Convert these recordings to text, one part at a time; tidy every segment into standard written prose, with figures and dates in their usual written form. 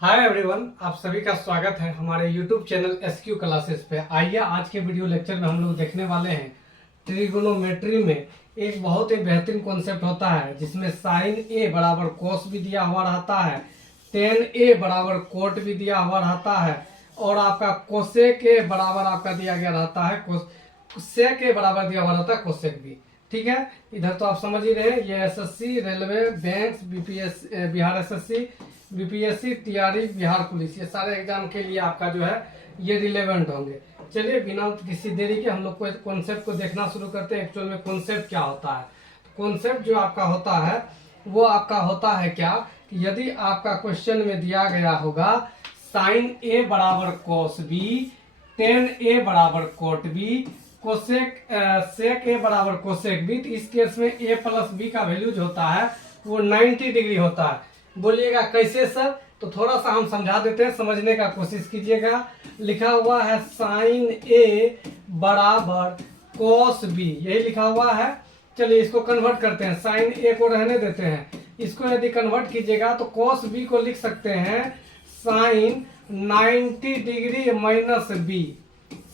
Hi everyone, आप सभी का स्वागत है हमारे यूट्यूब चैनल एसक्यू क्लासेस पे। आइए आज के वीडियो लेक्चर में हम लोग देखने वाले हैं ट्रिगोनोमेट्री में एक बहुत ही बेहतरीन कॉन्सेप्ट होता है जिसमें साइन ए बराबर कोस भी दिया हुआ रहता है, टेन ए बराबर कोट भी दिया हुआ रहता है और आपका कोसेक ए बराबर आपका दिया गया रहता है, कोसेक ए बराबर दिया हुआ रहता है कोसेक भी। ठीक है, इधर तो आप समझ ही रहे हैं, ये SSC, railway, bank, BPS, Bihar SSC, BPSC, TRE, Bihar police, ये सारे एग्जाम के लिए आपका जो है ये रिलेवेंट होंगे। चलिए बिना किसी देरी के हम लोग को कॉन्सेप्ट को देखना शुरू करते हैं। एक्चुअल में कॉन्सेप्ट क्या होता है? कॉन्सेप्ट जो आपका होता है वो आपका होता है क्या कि यदि आपका क्वेश्चन में दिया गया होगा साइन ए बराबर कोस बी, टेन ए बराबर कोट बी, कोसेक सेक ए बराबर कोसेक बी, तो इस केस में ए प्लस बी का वैल्यू जो होता है वो 90 डिग्री होता है। बोलिएगा कैसे सर? तो थोड़ा सा हम समझा देते हैं, समझने का कोशिश कीजिएगा। लिखा हुआ है साइन ए बराबर कोस बी, यही लिखा हुआ है। चलिए इसको कन्वर्ट करते हैं, साइन ए को रहने देते हैं, इसको यदि कन्वर्ट कीजिएगा तो कोस बी को लिख सकते हैं sine 90 degree minus B,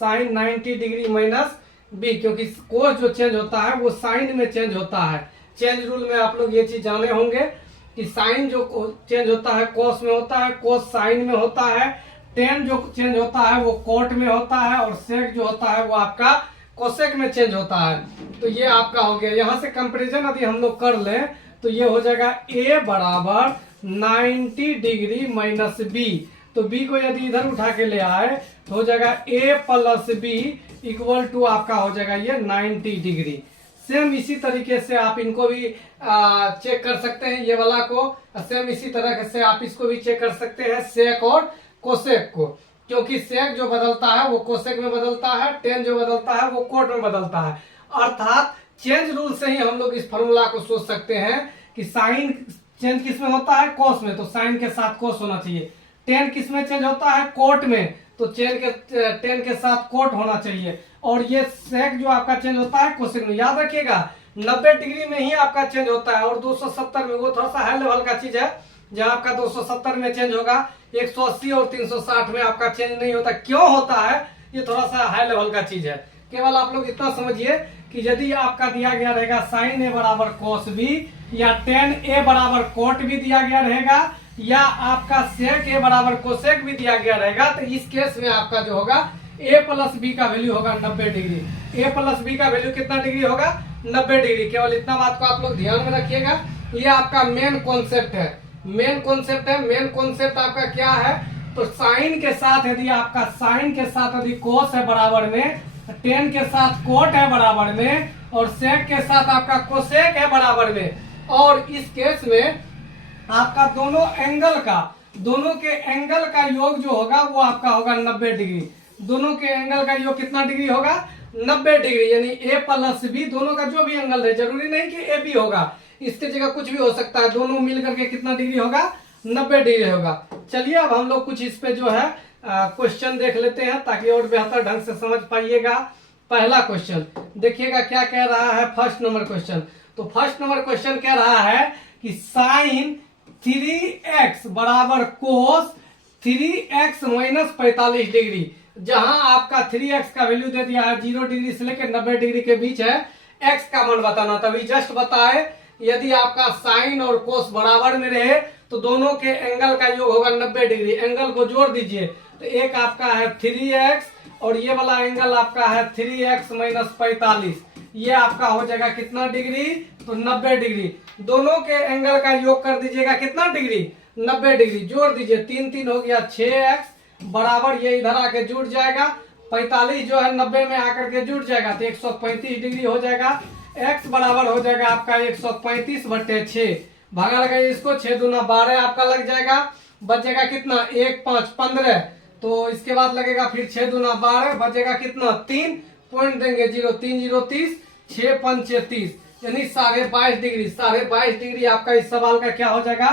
sine 90 degree minus B, क्योंकि कोस जो चेंज होता है वो साइन में चेंज होता है। चेंज रूल में आप लोग ये चीज जाने होंगे कि साइन जो चेंज होता है कोस में होता है, कोस साइन में होता है, टेन जो चेंज होता है वो कोट में होता है और सेक जो होता है वो आपका कोसेक में चेंज होता है। तो ये आपका हो गया। यहाँ से कंपैरिजन यदि हम लोग कर लें तो ये हो जाएगा a बराबर 90 डिग्री माइनस बी, तो b को यदि इधर उठा के ले आए तो हो जाएगा a plus B equal to आपका हो जाएगा ये 90 डिग्री। सेम इसी तरीके से आप इनको भी चेक कर सकते हैं, ये वाला को सेम इसी तरह से आप इसको भी चेक कर सकते हैं, सेक और कोसेक को, क्योंकि सेक जो बदलता है वो कोसेक में बदलता है, टेन जो बदलता है वो कोट में बदलता है। अर्थात चेंज रूल से ही हम लोग इस फॉर्मूला को सोच सकते हैं कि साइन चेंज किस में होता है? कोस में, तो साइन के साथ कोस होना चाहिए। टेन किस में चेंज होता है? कोट में, तो टेन के साथ कोट होना चाहिए। और ये सेक जो आपका चेंज होता है कोसेक में। याद रखिएगा 90 डिग्री में ही आपका चेंज होता है और 270 में, वो थोड़ा सा हाई लेवल का चीज है जहां आपका 270 में चेंज होगा, 180 और 360 में आपका चेंज नहीं होता। क्यों होता है? ये थोड़ा सा हाई लेवल का चीज है। केवल आप लोग इतना समझिए कि यदि आपका दिया गया रहेगा साइन ए बराबर कोस बी या टेन ए बराबर कोट भी दिया गया रहेगा या आपका सेक ए बराबर कोसेक भी दिया गया रहेगा, तो इस केस में आपका जो होगा a प्लस बी का वैल्यू होगा 90 डिग्री। a प्लस बी का वैल्यू कितना डिग्री होगा? 90 डिग्री। केवल इतना बात को आप लोग ध्यान में रखिएगा। ये आपका मेन कॉन्सेप्ट है, मेन कॉन्सेप्ट है। मेन कॉन्सेप्ट आपका क्या है? तो साइन के साथ यदि आपका साइन के साथ यदि कोस है बराबर में, टेन के साथ कोट है बराबर में और सेक के साथ आपका कोसेक है बराबर में, और इस केस में आपका दोनों के एंगल का योग जो होगा वो आपका होगा 90 डिग्री। दोनों के एंगल का योग कितना डिग्री होगा? 90 डिग्री। यानी a प्लस बी दोनों का जो भी एंगल है, जरूरी नहीं कि ए बी होगा, इसके जगह कुछ भी हो सकता है, दोनों मिल करके कितना डिग्री होगा? 90 डिग्री होगा। चलिए अब हम लोग कुछ इस पे जो है क्वेश्चन देख लेते हैं ताकि और बेहतर ढंग से समझ पाइएगा। पहला क्वेश्चन देखिएगा क्या कह रहा है। फर्स्ट नंबर क्वेश्चन, तो फर्स्ट नंबर क्वेश्चन कह रहा है कि साइन 3x बराबर कोस 3x माइनस 45 डिग्री। जहां आपका 3x का वैल्यू दे दिया है 0 डिग्री से लेकर 90 डिग्री के बीच है, x का मान बताना। तभी जस्ट बताए यदि आपका साइन और कोस बराबर में रहे तो दोनों के एंगल का योग होगा 90 डिग्री। एंगल को जोड़ दीजिए तो एक आपका है 3x और ये वाला एंगल आपका है 3x माइनस 45, ये आपका हो जाएगा कितना डिग्री? तो 90 डिग्री। दोनों के एंगल का योग कर दीजिएगा कितना डिग्री? 90 डिग्री। जोड़ दीजिए, 3 3 हो गया 6x बराबर, ये इधर आके जुड़ जाएगा, 45 जो है 90 में आकर के जुड़ जाएगा तो 135 डिग्री हो जाएगा। x बराबर हो जाएगा आपका 135 बटे 6, भागा लगाइए इसको, 6 दूना 12 आपका लग जाएगा, बचेगा कितना? 1 5 15, तो इसके बाद लगेगा फिर 6 दूना 12, बचेगा कितना? 3 पॉइंट देंगे 0 3 0 30, 6 5 30, यानी 22.5 डिग्री। 22.5 डिग्री आपका इस सवाल का क्या हो जाएगा?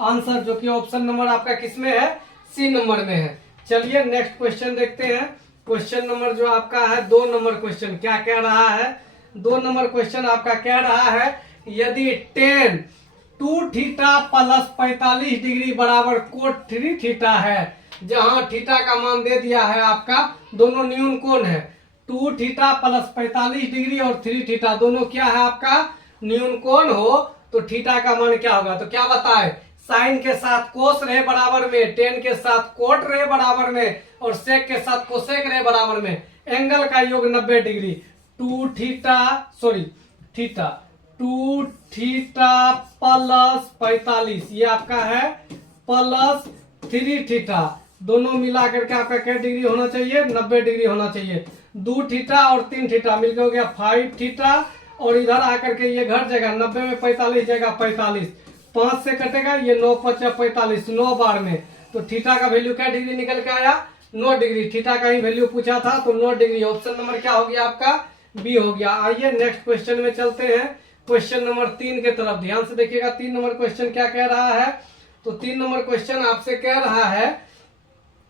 आंसर, जो कि ऑप्शन नंबर आपका किसमें है? सी नंबर में है। चलिए नेक्स्ट क्वेश्चन देखते हैं। क्वेश्चन नंबर जो आपका है 2 नंबर क्वेश्चन क्या कह रहा है? 2 नंबर क्वेश्चन आपका कह रहा है यदि 10 2 थीटा प्लस 45 डिग्री बराबर कोट 3 थीटा है। जहां थीटा का मान दे दिया है आपका, दोनों न्यून कोण है। 2 थीटा प्लस 45 डिग्री और 3 थीटा दोनों क्या है आपका, न्यून कोण हो, तो थीटा का मान क्या होगा। तो क्या बताए, साइन के साथ कोस रहे बराबर में, टेन के साथ कोट रहे बराबर में, और सेक के साथ कोसेक रहे बराबर में। एंगल का योग 90 डिग्री। 2 थीटा प्लस 45, ये आपका है प्लस 3 थीटा, दोनों मिला करके आपका क्या डिग्री होना चाहिए, 90 डिग्री होना चाहिए। 2 थीटा और 3 थीटा मिलकर हो गया 5 थीटा, और इधर आकर के ये घट जाएगा, 90 में 45 जाएगा 45, 5 से कटेगा, ये 9 5 45, 9 बार में। तो थीटा का वैल्यू क्या डिग्री निकल के आया, 9 डिग्री। थीटा का ही वैल्यू पूछा था, तो 9 डिग्री। ऑप्शन नंबर क्या हो गया आपका, बी हो गया। आइए नेक्स्ट क्वेश्चन में चलते हैं, क्वेश्चन नंबर 3 के तरफ। ध्यान से देखिएगा 3 नंबर क्वेश्चन क्या कह रहा है। तो 3 नंबर क्वेश्चन आपसे कह रहा है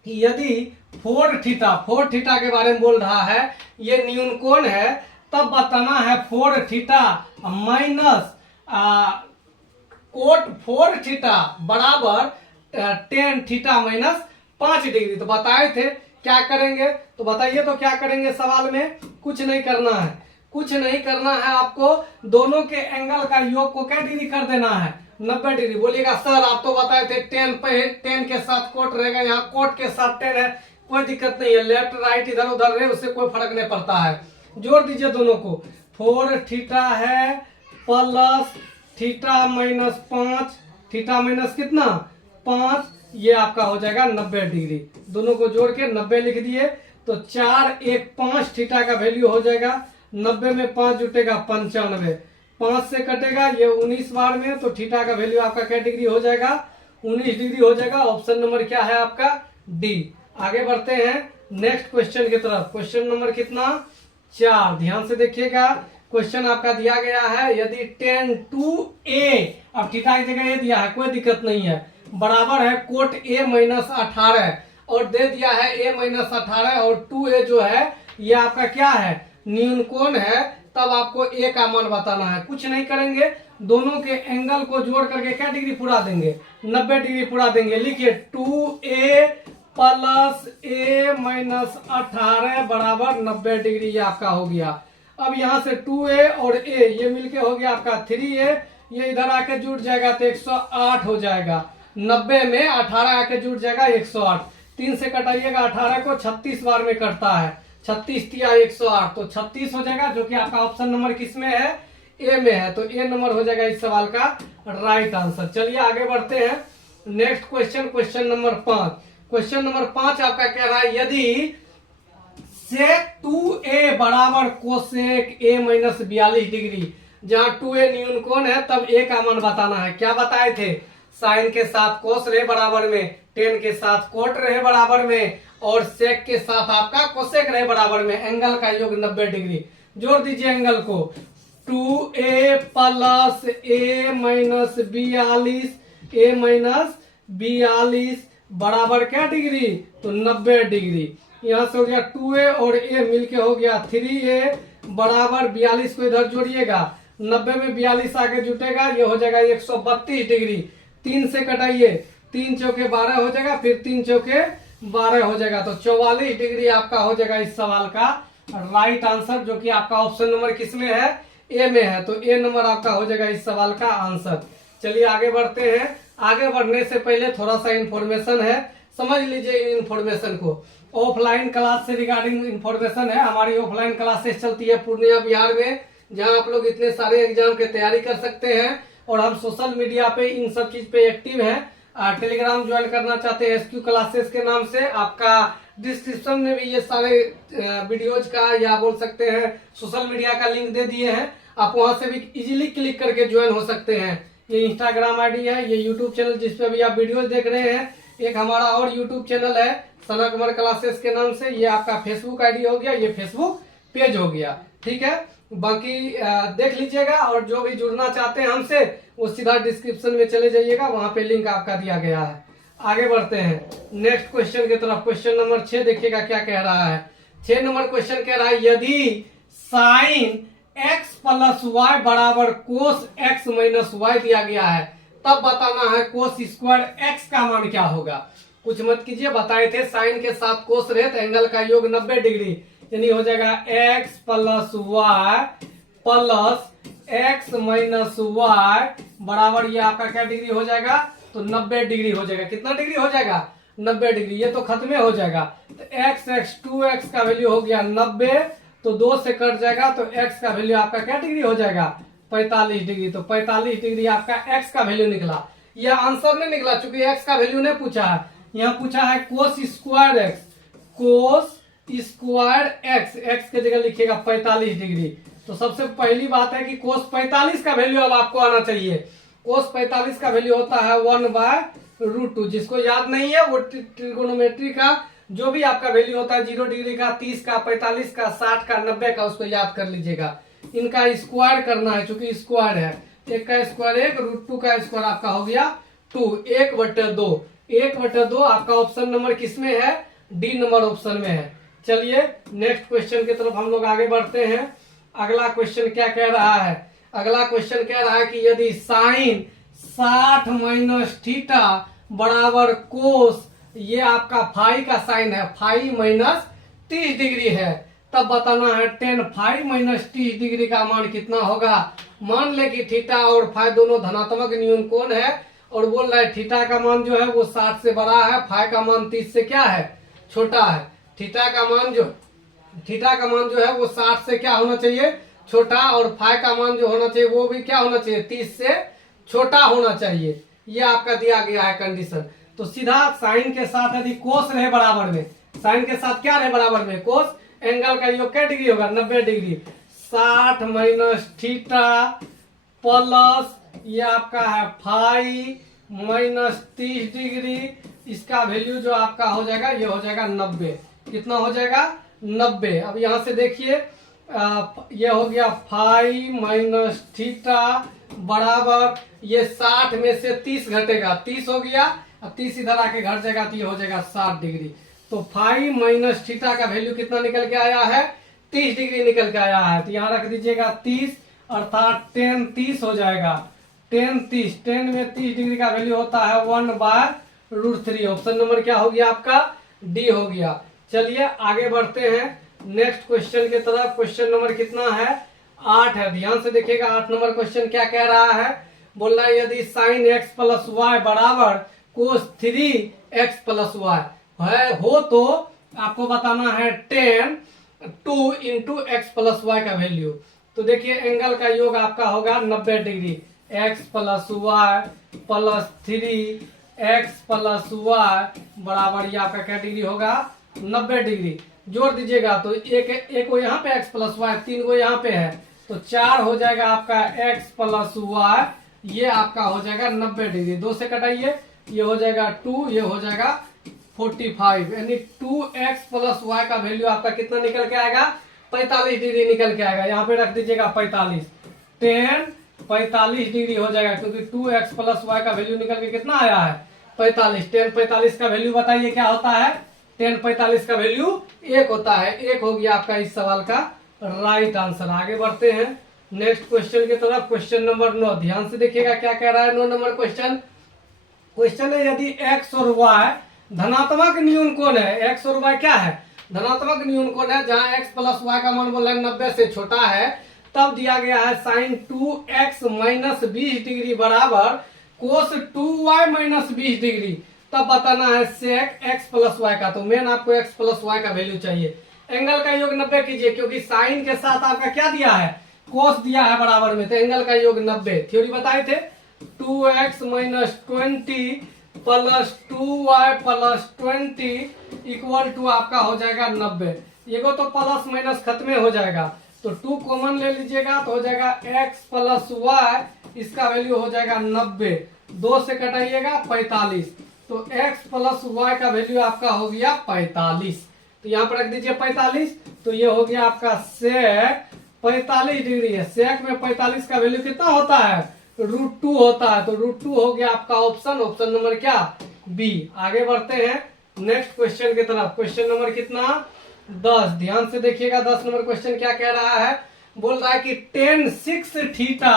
कि यदि 4 थीटा के बारे में बोल रहा है, ये न्यून कोण है, तब बताना है 4 थीटा माइनस कोट 4 थीटा बराबर 10 थीटा माइनस 5 डिग्री। तो बताए थे क्या करेंगे, तो बताइए तो क्या करेंगे। सवाल में कुछ नहीं करना है, कुछ नहीं करना है आपको। दोनों के एंगल का योग को क्या डिग्री कर देना है, 90 डिग्री। बोलिएगा सर आप तो बताए थे 10 के साथ कोट रहेगा, यहाँ कोट के साथ 10 है, कोई दिक्कत नहीं है, लेफ्ट राइट इधर उधर रहे, उससे कोई फर्क नहीं पड़ता है। जोड़ दीजिए दोनों को। 4 थीटा है plus theta minus 5, theta minus कितना 5, ये आपका हो जाएगा 90 डिग्री। दोनों को जोड़ के 90 लिख दिए, तो 4 1 5 थीटा का वैल्यू हो जाएगा। 90 में 5 जुटेगा 95, 5 से कटेगा ये 19 बार में, तो थीटा का वैल्यू आपका क्या डिग्री हो जाएगा, 19 डिग्री हो जाएगा। ऑप्शन नंबर क्या है आपका, डी। आगे बढ़ते हैं नेक्स्ट क्वेश्चन की तरफ। क्वेश्चन नंबर कितना, 4। ध्यान से देखिएगा, क्वेश्चन आपका दिया गया है, यदि 10 2a, अब थीटा की जगह ये दिया है, कोई दिक्कत नहीं है, बराबर है कोट a माइनस 18, और दे दिया है a माइनस 18, और 2a जो है ये आपका क्या है, न्यून कोण है, तब आपको a का मान बताना है। कुछ नहीं करेंगे, दोनों के एंगल को जोड़ करके क्या डिग्री पूरा देंगे, 90 डिग्री पूरा देंगे। लिखिए 2a प्लस a माइनस 18 बराबर 90 डिग्री, ये आपका हो गया। अब यहाँ से 2a और a ये मिलके हो गया आपका 3a, ये इधर आके जुड़ जाएगा तो 108 हो जाएगा। 90 में 18 आके जुड़ जाएगा 108, 3 से कटाइएगा 18 को, 36 बार में कटता है, 36 तिया 108, तो 36 हो जाएगा, जो कि आपका ऑप्शन नंबर किस में है, ए में है। तो ए नंबर हो जाएगा इस सवाल का राइट आंसर। चलिए आगे बढ़ते हैं next question, question number 5। Question number 5 आपका कह रहा है, यदि सेक 2a बराबर कोसेक a माइनस 42 डिग्री, जहां 2a न्यून कोण है, तब a का मान बताना है। क्या बताए थे, साइन के साथ कोस रहे बराबर में, टेन के साथ कोट रहे बराबर में, और सेक के साथ आपका कोसेक रहे बराबर में। एंगल का योग 90 डिग्री। जोड़ दीजिए एंगल को, 2a plus a minus 42, a minus 42 बराबर क्या डिग्री, तो 90 डिग्री। यहाँ से हो गया 2a और a मिलके हो गया 3a बराबर 42 को इधर जोड़िएगा, 90 में 42 आगे जुटेगा, ये हो जाएगा 132 डिग्री। 3 से कटाइए, 3 चौके 12 हो जाएगा, फिर 3 चौके 12 हो जाएगा, तो 44 डिग्री आपका हो जाएगा इस सवाल का राइट आंसर, जो कि आपका ऑप्शन नंबर किस में है, ए में है। तो ए नंबर आपका हो जाएगा इस सवाल का आंसर। चलिए आगे बढ़ते हैं। आगे बढ़ने से पहले थोड़ा सा इंफॉर्मेशन है, समझ लीजिए इंफॉर्मेशन को। ऑफलाइन क्लास से रिगार्डिंग इंफॉर्मेशन है। हमारी ऑफलाइन क्लासेस चलती है पूर्णिया बिहार में, जहां आप लोग इतने सारे एग्जाम की तैयारी कर सकते हैं, और हम सोशल मीडिया पे इन सब चीज पे एक्टिव हैं। टेलीग्राम ज्वाइन करना चाहते हैं एसक्यू क्लासेस के नाम से, आपका डिस्क्रिप्शन में भी ये सारे वीडियोज का या बोल सकते हैं सोशल मीडिया का लिंक दे दिए हैं, आप वहां से भी इजीली क्लिक करके ज्वाइन हो सकते हैं। ये इंस्टाग्राम आईडी है, ये यूट्यूब चैनल जिसपे भी आप वीडियोज देख रहे हैं, एक हमारा और यूट्यूब चैनल है सना कुमार क्लासेस के नाम से, ये आपका फेसबुक आईडी हो गया, ये फेसबुक पेज हो गया, ठीक है। बाकी देख लीजिएगा, और जो भी जुड़ना चाहते हैं हमसे वो सीधा डिस्क्रिप्शन में चले जाइएगा, वहां पे लिंक आपका दिया गया है। आगे बढ़ते हैं नेक्स्ट क्वेश्चन की तरफ। क्वेश्चन नंबर 6 देखिएगा क्या कह रहा है। 6 नंबर क्वेश्चन कह रहा है, यदि साइन x प्लस वाई बराबर कोस x माइनस वाई दिया गया है, तब बताना है कोस स्क्वायर एक्स का मान क्या होगा। कुछ मत कीजिए, बताए थे साइन के साथ कोस रहे तो एंगल का योग 90 डिग्री, यानी हो जाएगा X plus Y plus X minus Y बराबर ये आपका क्या डिग्री हो जाएगा, तो 90 डिग्री हो जाएगा। कितना डिग्री हो जाएगा, 90 डिग्री। ये तो खत्म हो जाएगा, तो एक्स एक्स 2x का वैल्यू हो गया 90, तो 2 से कट जाएगा, तो x का वैल्यू आपका क्या डिग्री हो जाएगा, 45 डिग्री। तो 45 डिग्री आपका x का वैल्यू निकला। यह आंसर नहीं निकला चूंकि x का वैल्यू नहीं पूछा है, यहाँ पूछा है cos square x. Cos square x, x की जगह लिखिएगा 45 डिग्री। तो सबसे पहली बात है कि कोस 45 का वैल्यू अब आपको आना चाहिए। कोस 45 का वैल्यू होता है 1/√2। जिसको याद नहीं है वो ट्रिगोनोमेट्री का जो भी आपका वैल्यू होता है 0 डिग्री का, 30 का, 45 का, 60 का, 90 का, उसको याद कर लीजिएगा। इनका स्क्वायर करना है, चूंकि स्क्वायर है, एक का स्क्वायर 1, √2 का स्क्वायर आपका हो गया 2, 1/2। 1/2 आपका ऑप्शन नंबर किसमें है, डी नंबर ऑप्शन में है। चलिए नेक्स्ट क्वेश्चन की तरफ हम लोग आगे बढ़ते हैं। अगला क्वेश्चन क्या कह रहा है, अगला क्वेश्चन कह रहा है कि यदि साइन 60 माइनस थीटा बराबर कोस, ये आपका फाई का साइन है, फाई माइनस 30 डिग्री है, तब बताना है tan फाई माइनस 30 डिग्री का मान कितना होगा। मान ले कि थीटा और फाई दोनों धनात्मक न्यून कोण है, और बोल रहा है थीटा का मान जो है वो 60 से बड़ा है, फाई का मान 30 से क्या है, छोटा है। थीटा का मान जो है वो 60 से क्या होना चाहिए, छोटा, और फाई का मान जो होना चाहिए वो भी क्या होना चाहिए, 30 से छोटा होना चाहिए। ये आपका दिया गया है कंडीशन। तो सीधा साइन के साथ यदि कोस रहे बराबर में, साइन के साथ क्या रहे बराबर में, कोस, एंगल का योग क्या डिग्री होगा, 90 डिग्री। 60 माइनस थीटा प्लस ये आपका है फाई माइनस 30 डिग्री, इसका वैल्यू जो आपका हो जाएगा ये हो जाएगा 90। कितना हो जाएगा, 90। अब यहां से देखिए ये हो गया फाई माइनस थीटा बराबर ये 60 में से 30 घटेगा, 30 हो गया, अब 30 इधर आके घट जाएगा तो ये हो जाएगा 60 डिग्री। तो फाई माइनस थीटा का वैल्यू कितना निकल के आया है, 30 डिग्री निकल के आया है। तो यहाँ रख दीजिएगा 30, अर्थात tan 30 हो जाएगा। tan 30, tan में 30 डिग्री का वैल्यू होता है 1/√3। ऑप्शन नंबर क्या हो गया आपका, डी हो गया। चलिए आगे बढ़ते हैं नेक्स्ट क्वेश्चन की तरफ। क्वेश्चन नंबर कितना है, 8 है। ध्यान से देखिएगा 8 नंबर क्वेश्चन क्या कह रहा है, बोल रहा है यदि साइन x प्लस वाई बराबर कोस 3x प्लस वाई हो तो आपको बताना है tan 2 into X plus Y का वैल्यू। तो देखिए एंगल का योग आपका होगा 90 degree, x plus Y plus 3x plus Y बराबर ये आपका क्या डिग्री होगा, 90 डिग्री। जोड़ दीजिएगा तो एक वो यहाँ पे x प्लस वाई, 3 वो यहाँ पे है, तो 4 हो जाएगा आपका x प्लस वाई, ये आपका हो जाएगा 90 डिग्री। 2 से कटाइए, ये हो जाएगा 2, ये हो जाएगा 45, यानी 2x प्लस वाई का वैल्यू आपका कितना निकल के आएगा, 45 डिग्री निकल के आएगा। यहाँ पे रख दीजिएगा 45, tan 45 डिग्री हो जाएगा, क्योंकि 2x प्लस वाई का वैल्यू निकल के कितना आया है, 45। tan 45 का वैल्यू बताइए क्या होता है, tan 45 का वैल्यू 1 होता है। 1 हो गया आपका इस सवाल का राइट आंसर। आगे बढ़ते हैं नेक्स्ट क्वेश्चन की तरफ। क्वेश्चन नंबर 9, ध्यान से देखिएगा क्या कह रहा है 9 नंबर क्वेश्चन। क्वेश्चन है यदि x और y धनात्मक न्यून कोण है, x और y क्या है, धनात्मक न्यून कोण है, जहां x प्लस वाई का मान बोल रहा है 90 से छोटा है, तब दिया गया है साइन 2x माइनस 20 डिग्री बराबर कोस 2y माइनस 20 डिग्री, तब बताना है सेक x प्लस वाई का। तो मेन आपको x प्लस वाई का वैल्यू चाहिए। एंगल का योग 90 कीजिए, क्योंकि साइन के साथ आपका क्या दिया है, कोस दिया है बराबर में, तो एंगल का योग 90। थ्योरी बताए थे 2x minus 20 plus 2y plus 20 equal to आपका हो जाएगा 90। ये तो प्लस माइनस खत्म हो जाएगा, तो 2 कॉमन ले लीजिएगा तो हो जाएगा x प्लस वाई, इसका वैल्यू हो जाएगा 90। 2 से कटाइएगा 45, तो x प्लस वाई का वैल्यू आपका हो गया 45। तो यहाँ पर रख दीजिए 45, तो ये हो गया आपका सेक 45 डिग्री है। सेक में 45 का वैल्यू कितना होता है, √2 होता है, तो √2 हो गया आपका ऑप्शन, ऑप्शन नंबर क्या, बी। आगे बढ़ते हैं नेक्स्ट क्वेश्चन की तरफ। क्वेश्चन नंबर कितना, 10। ध्यान से देखिएगा 10 नंबर क्वेश्चन क्या कह रहा है, बोल रहा है कि tan 6 theta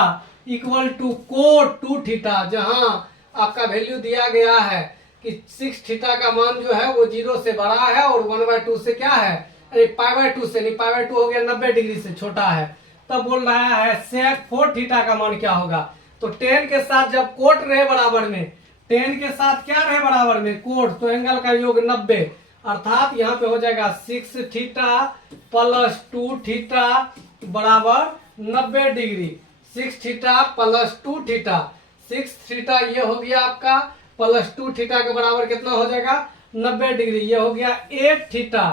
equal to cot 2 theta, जहां आपका वैल्यू दिया गया है कि 6 थीटा का मान जो है वो 0 से बड़ा है और 1/2 से क्या है, अरे π/2 से नहीं, π/2 हो गया 90 डिग्री से छोटा है। तब बोल रहा है sec 4 थीटा का मान क्या होगा। तो tan के साथ जब कोट रहे बराबर में, tan के साथ क्या रहे बराबर में, कोट, तो एंगल का योग 90, अर्थात यहाँ पे हो जाएगा 6 थीटा प्लस 2 थीटा बराबर 90 degree. 6 theta plus 2 theta, 6 theta ये हो गया आपका प्लस 2 थीटा के बराबर कितना हो जाएगा, 90 डिग्री। ये हो गया 8 थीटा,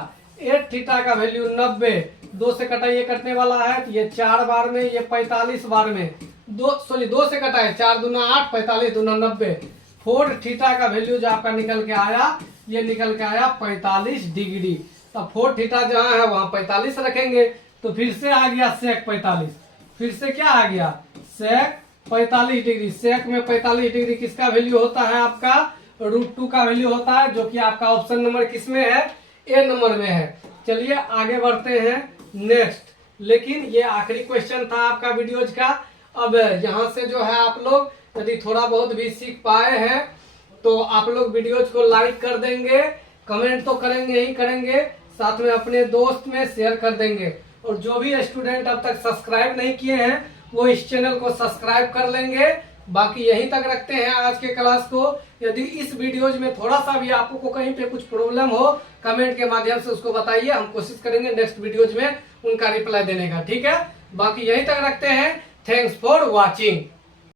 8 थीटा का वैल्यू 90, 2 से कटा ये कटने वाला है, तो ये 4 बार में, ये 45 बार में, 2 से कटा है, 4 दूना 8, 45 दूना 90। 4 थीटा का वैल्यू जो आपका निकल के आया, ये निकल के आया 45 डिग्री। तब 4 थीटा जहां है वहां 45 रखेंगे, तो फिर से आ गया सेक 45, फिर से क्या आ गया, सेक 45 डिग्री। सेक में 45 डिग्री किसका वैल्यू होता है, आपका √2 का वैल्यू होता है, जो कि आपका ऑप्शन नंबर किसमें है, ए नंबर में है। चलिए आगे बढ़ते हैं नेक्स्ट। लेकिन ये आखिरी क्वेश्चन था आपका वीडियोज का। अब यहाँ से जो है आप लोग यदि थोड़ा बहुत भी सीख पाए हैं तो आप लोग वीडियोज को लाइक कर देंगे, कमेंट तो करेंगे ही करेंगे, साथ में अपने दोस्त में शेयर कर देंगे। और जो भी स्टूडेंट अब तक सब्सक्राइब नहीं किए हैं वो इस चैनल को सब्सक्राइब कर लेंगे। बाकी यहीं तक रखते हैं आज के क्लास को। यदि इस वीडियोज में थोड़ा सा भी आपको कहीं पे कुछ प्रॉब्लम हो, कमेंट के माध्यम से उसको बताइए, हम कोशिश करेंगे नेक्स्ट वीडियोज में उनका रिप्लाई देने का, ठीक है। बाकी यहीं तक रखते हैं। Thanks for watching.